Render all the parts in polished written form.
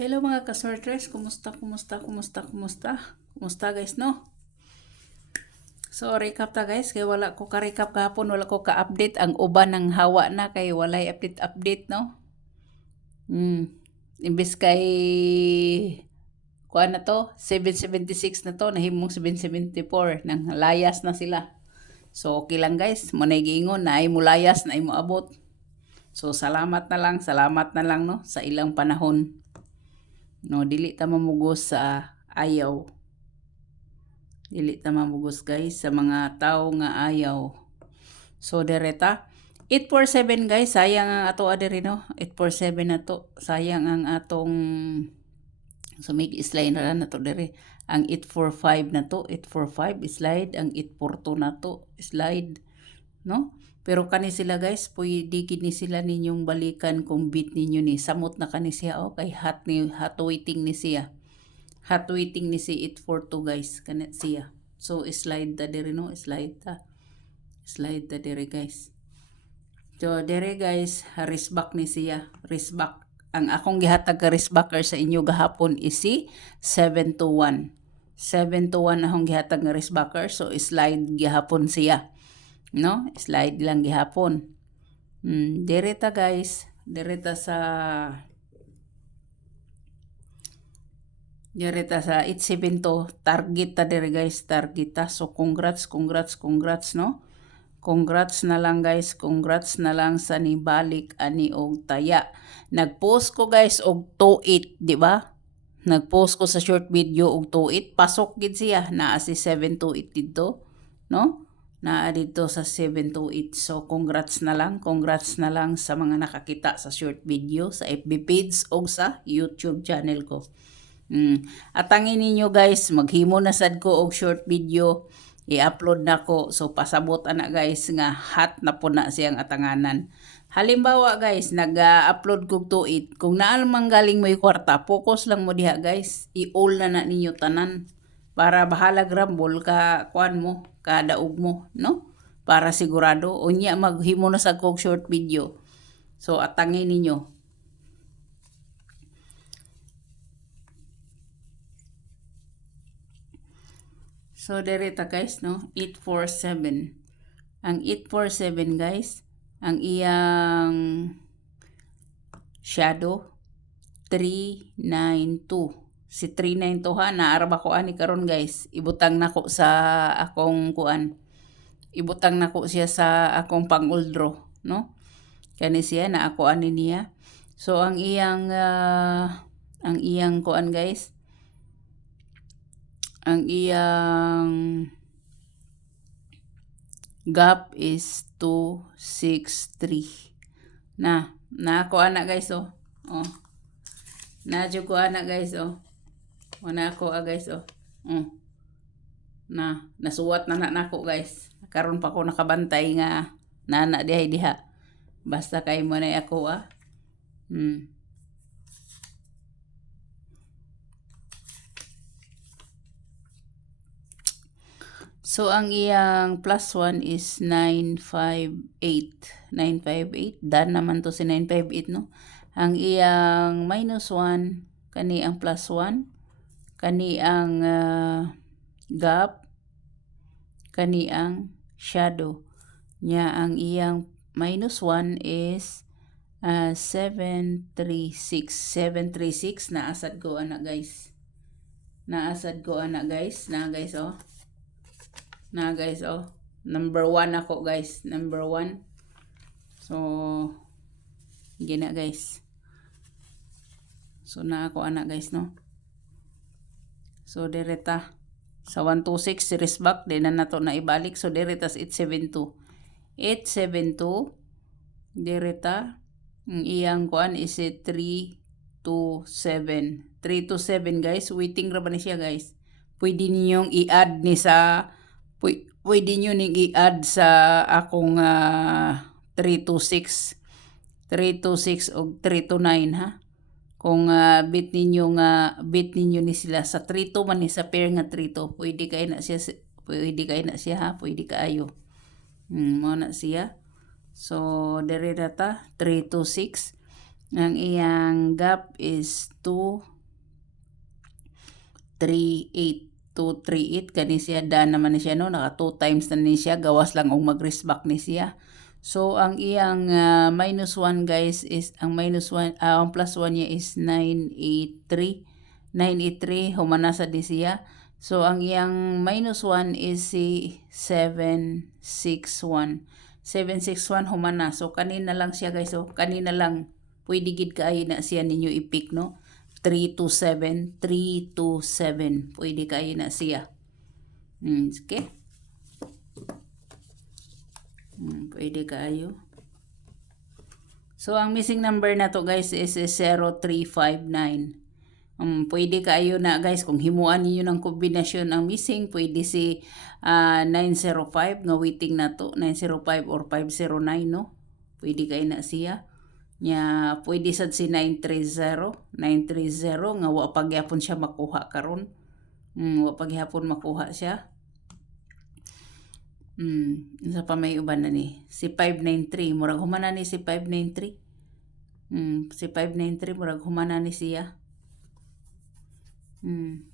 Hello mga ka-sorters, kumusta guys, no? So recap ta guys, kay wala ko ka-recap kahapon, wala ko ka-update ang uban ng hawa na kay walay update, no? Imbis kay kuan na to, 776 na to, nahimong 774 nang layas na sila. So okay lang guys, mo na giingon na ay mo layas na ay mo abot. So salamat na lang no sa ilang panahon. No, dili ta mamugos sa ayaw. Dili ta mamugos guys sa mga tao nga ayaw. So dereta 847 guys, sayang ang ato adiri no. 847 na to. Sayang ang atong make slide na to diri. Ang 845 na to, 845 slide, ang 842 na to slide, no? Pero kani sila guys, pwede kini sila ninyong balikan kung beat ninyo ni. Samot na kani siya, kay hot waiting ni siya. Hot waiting ni si 842 guys, kanit siya. So slide ta diri no, slide ta diri guys. So diri guys, wristback ni siya, wristback. Ang akong gihatag ka wristbacker sa inyo gahapon is si 721. 721 akong gihatag nga wristbacker, so slide gihapon siya. No, slide lang gihapon. Direta guys, direta sa 872 target ta dire guys, target ta. So congrats no. Congrats na lang guys, congrats na lang sa nibalik ani og taya. Nagpost ko guys og 28, di ba? Nagpost ko sa short video og 28, pasok gid siya naa si 728 dito, no? Naa dito sa 728. So congrats na lang sa mga nakakita sa short video sa FB page o sa YouTube channel ko. At angin ninyo guys, maghimo na sad ko og short video, i-upload na ko. So pasabot ana guys nga hot na po na siyang atanganan. Halimbawa guys, nag-upload kog 28, kung naal manggaling mo kwarta, focus lang mo diha guys, i-all na ninyo tanan para bahala grambol ka kuan mo, kadaog mo, no? Para sigurado unya maghimo na sa kog short video. So atangin ninyo. So dereta guys no, 847. Ang 847 guys, ang iyang shadow 392. Si 392 ha, naaraba ko ani karon guys. Ibutang nako sa akong kuan. Ibutang nako siya sa akong panguldro, no? Kani siya na ako ani niya. So ang iyang kuan guys, ang iyang gap is 263. Na ako ana guys oh. Na jud ko ana guys oh. Wala ako guys oh. Nasuwat na nako guys. Karon pa ko nakabantay nga nana diha. Basta kay mo na ako So ang iyang plus 1 is 958. 958. Dan naman to si 958 no. Ang iyang minus 1, kani ang plus 1, kani ang gap, kani ang shadow. Nya ang iyang minus 1 is 736. 736 naasad ko ana guys. Na guys oh. Na guys oh. Number 1 ako guys, number 1. So gina guys. So na ako ana guys no. So direta sa 126 series back din na nato na ibalik. So direta sa 872. 872 direta ang iyang kuan is 327. 327 guys, waiting ra ba ni siya guys. Pwede ninyong i-add ni sa pwede nyo ning i-add sa akong 326 o 329 ha. Kung bit ninyo ni sila sa 32 man ni sa pair nga 32, pwede kay na siya ha, pwede kaayo. Mo na siya. So dere data 326. Ang iyang gap is 238. 238 kani siya daan naman ni siya no, naka 2 times na ni siya, gawas lang og mag-risk back ni siya. So ang iyang minus 1 guys is ang minus 1 ang plus 1 niya is 983. 983 humana sa di siya. So ang iyang minus 1 is si 761. 761 humana. So kanina lang siya guys. So kanina lang pwede gid kaayo na siya ninyo i-pick no. 327, 327. Pwede kaayo na siya. Okay? Pwede kaayo. So ang missing number na to guys is 0359. Pwede kaayo na guys kung himuan niyo ng kombinasyon ang missing, pwede si 905 nga waiting na to, 905 or 509 no. Pwede kaayo na siya. Nya pwede sad si 930, 930 nga wa pagyapon siya makuha karon. Wa pagyapon makuha siya. Sa pa may uban na ni si 593 murag humana ni si 593. Si 593 murag humana ni siya.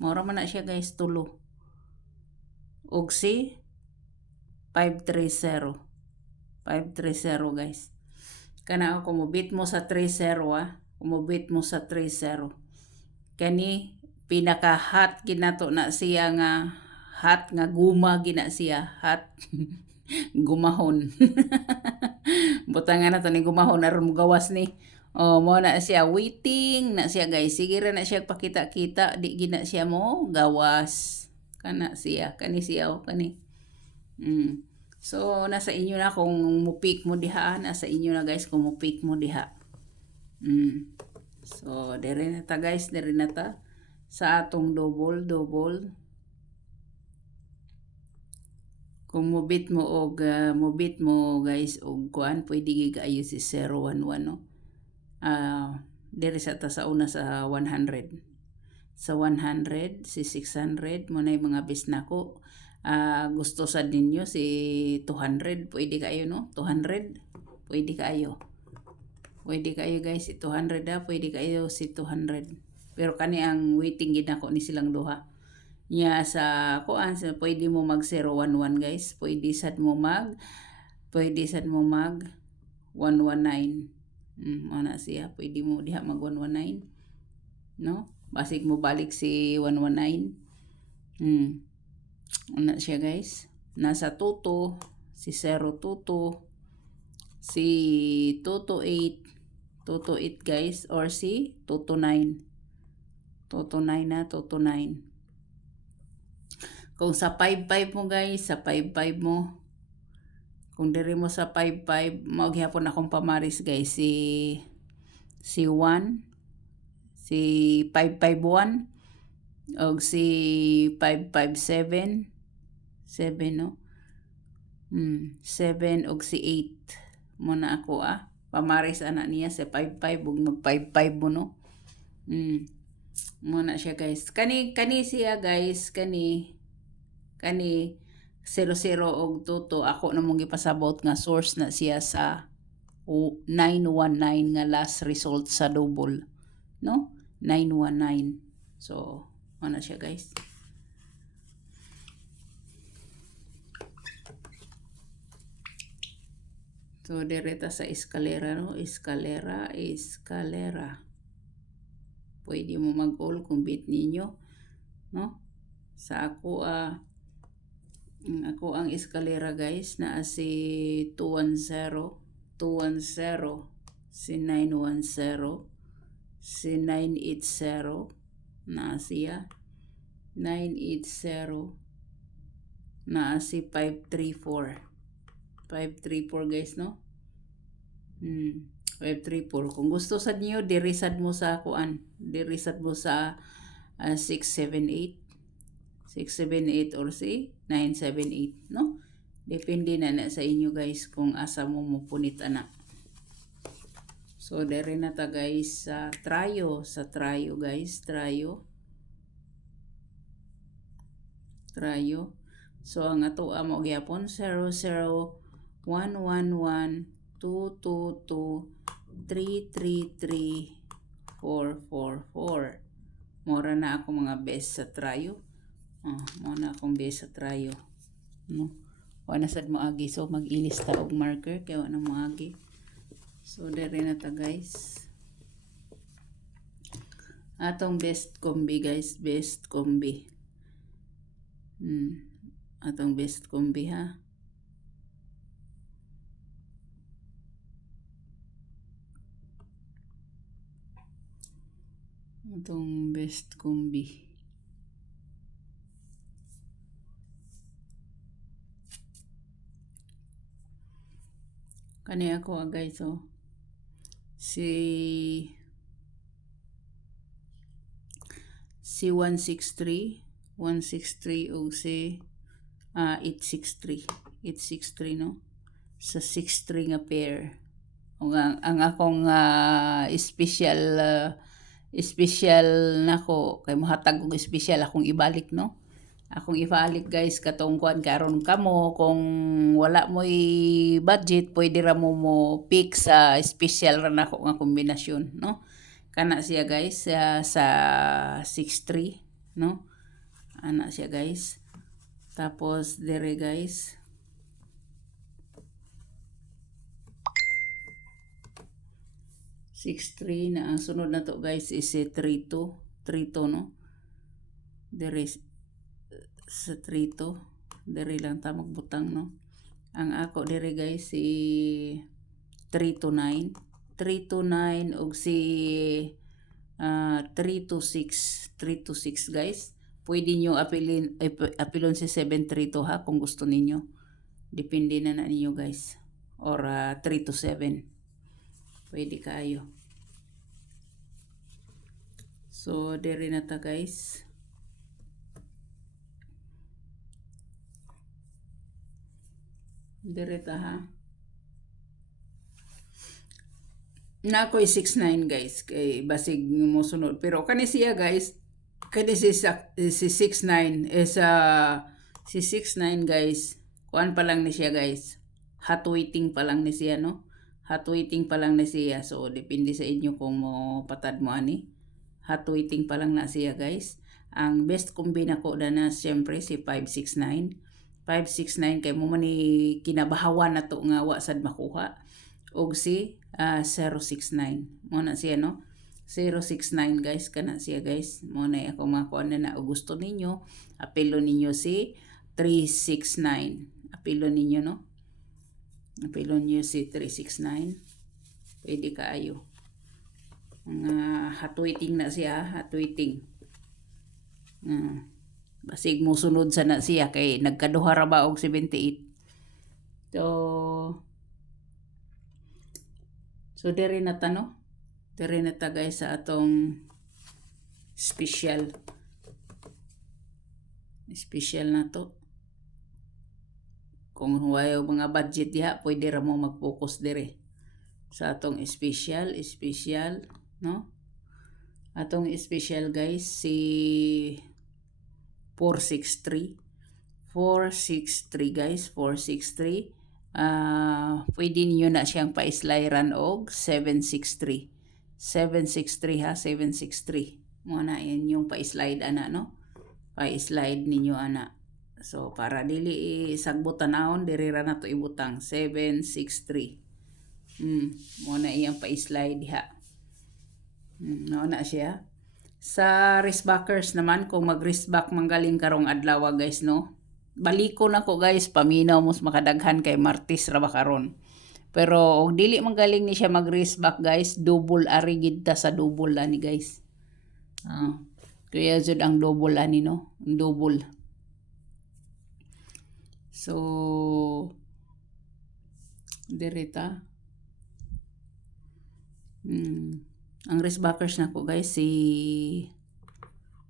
Mura man na siya guys tulo. Og si 530. 530 guys. Kana ako mobit mo sa 30 kumobit mo sa 30. Kani pinaka hot ginato na siya nga hot nga guma gina siya hot gumahon. Butangan na to ni gumahon aron gawas ni. Mo na siya waiting na siya guys. Sige ra na siya pakita-kita di gina siya mo gawas. Kana siya kani siya kani. So nasa inyo na kung mupik mo diha, nasa inyo na guys kung mupik mo diha. So dere na ta guys, dere na ta sa atong double. Kung mobit mo guys og kuan pwede gigayo si 011 no. Dere sa ta sa una sa 100. Sa 100 si 600 mo na mga bisnako. Gusto sa ninyo si 200 pwede kayo no. 200 pwede kayo. Pwede kayo guys si 200 pwede kayo si 200. Pero kani ang waiting gid nako ni silang duha. Nya sa kuan sa pwede mo mag 011 guys. Pwede sad mo mag 119. Ana siya pwede mo diha mag 119 no. Basig mo balik si 119. Una siya guys. Nasa tuto si 022 si 228 guys or si 229 kung sa 55 mo guys sa 55 mo kung diri mo sa 55 maghapon akong pamaris guys si 1 si 551 og si 557 7 no 7 og si 8 mo na ako pamaris ana niya sa 55 ug mag 55 mo no mo na siya guys kani siya guys kani 00 og 22 ako na mong gipasabot nga source na siya sa 919 nga last result sa double no 919 so mo na siya guys. So direta sa eskalera no, eskalera. Pwede mo mag-all kung bit ninyo no. Sa ako ang eskalera guys na si 210 si 910 si 980 na siya 980 na si 534 guys no 534 kung gusto sad niyo dirisad mo sa kuan dirisad mo sa 678 or si 978 no depende na sa inyo guys kung asa mo mupunit ana. So dere na ta guys sa trayo guys trayo. So ang ato mo gyapon 00111 222 333-444. Mora na ako mga best sa trayo. Muna akong best sa trayo. No? Wala sad mo agi. So mag-ilis ta og marker kaya wala mo agi. So dere na ta guys. Atong best combi guys, best combi. Atong best combi ha. Atong best combi. Kani ako guys si 163 o si 863 no, sa 6-3 nga pair. Ang akong special nako kay mohatag og special akong ibalik no. Akong ibalik guys katong kuan karon kamo kung wala mo'y budget pwede ra mo pick sa special ra nako nga kombinasyon no. Kana siya guys sa 6-3 no. Ana siya guys. Tapos dire guys 6-3 na ang sunod na to guys is 3-2 no. Dire sa 3-2 dire lang ta magbutang no. Ang ako dire guys si 3-9 og si 3-6 guys. Pwede nyo apilon si 7-3-2 ha kung gusto ninyo. Depende na ninyo guys. Or 3-7. Pwede kayo. So dire na ta guys. Dire ta ha. Na ako 6-9 guys kay basig mo sunod pero kani siya guys kani si 6-9 is si 6-9 guys kuan pa lang ni siya guys, hot waiting pa lang ni siya no, hot waiting pa lang ni siya. So depende sa inyo kung mo patad mo ani, hot waiting pa lang na siya guys. Ang best combine ko na siyempre si 569 kay mo man ni kinabahawan na to nga wa sad makuha, og si 069 mo na siya no. 069 guys kana siya guys. Mo na ako makuha na o gusto ninyo apelo ninyo si 369, apelo ninyo no, apelo ninyo si 369 pwede kaayo. Hot waiting na siya, hot waiting. Basig mo sunod sa na siya kay nagkaduha ra ba og 78. So dire na ta no. Dire na ta guys sa atong special na to. Kung wayo mga budget diha pwede ra mo mag-focus dire sa atong special no. Atong special guys si 463 guys, 463. Pwede niyo na siyang pa-slideran og 763 ha, 763 muna yan yung pa-slide ana no, pa-slide ninyo ana. So para dili sagbot tanahon diri ra na to ibutang 763. Muna iyang pa-slide ha. No na siya. Sa wristbackers naman kung mag-wristback manggaling karong adlaw guys no, baliko na ko guys paminaw mos makadaghan kay Martes ra ba karon. Pero og dili manggaling ni siya mag-wristback guys, double arigid ta sa double ani guys. Kaya jud ang double ani no, double. So direta. Ang wristbackers na ko guys si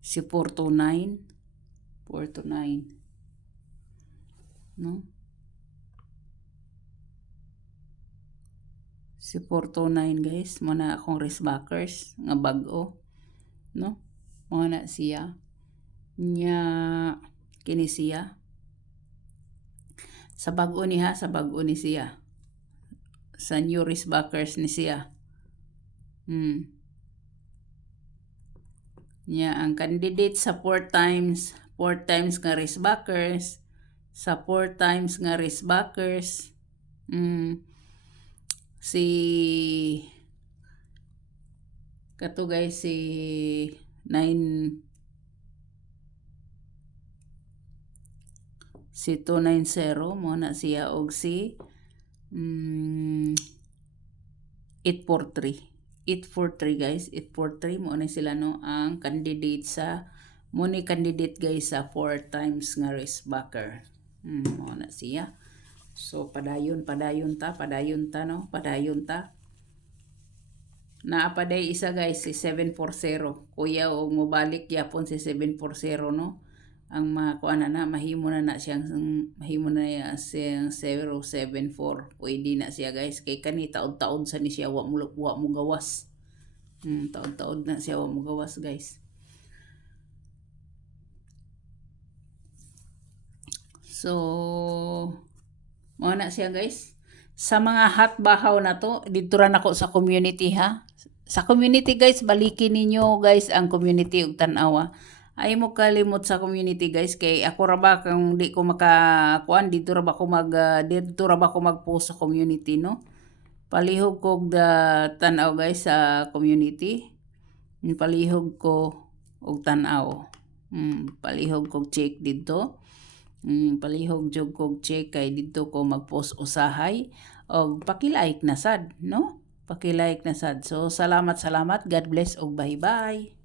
429 no, si 429 guys mo na akong wristbackers nga bag-o no, mo na siya nya kini siya sa bag-o ni ha, sa bag-o ni siya, sa new wristbackers ni siya Nya ang candidate sa 4 times nga riskbackers, sa 4 times nga riskbackers. Si kato guys si 290 mo na siya og si 843 guys, 843 mo na sila no ang candidate sa candidate guys sa 4 times nga riskbacker. Mo na siya. So padayon ta no, padayon ta. Naapaday isa guys si 740. Kuya og mobalik yapon si 740 no. Ang makuan na mahimo na siyang 074. Pwede na siya guys kay kani taod-taod sa ni siya wa mo gawas. Taod-taod na siya wa mo gawas guys. So mo na siya guys. Sa mga hot bahaw na to, dito ra nako sa community ha. Sa community guys, balikin ninyo guys ang community ug tan-awa. Ay mo kalimot sa community guys kay ako ra ba kung di ko makakuan dito ra ba ko mag-post sa community no. Palihog ko tan-aw guys sa community. Palihog ko og tan-aw. Palihog ko check dito. Palihog jog kog check kay dito ko mag-post usahay og paki-like na sad no, paki-like na sad. So salamat, God bless og bye bye.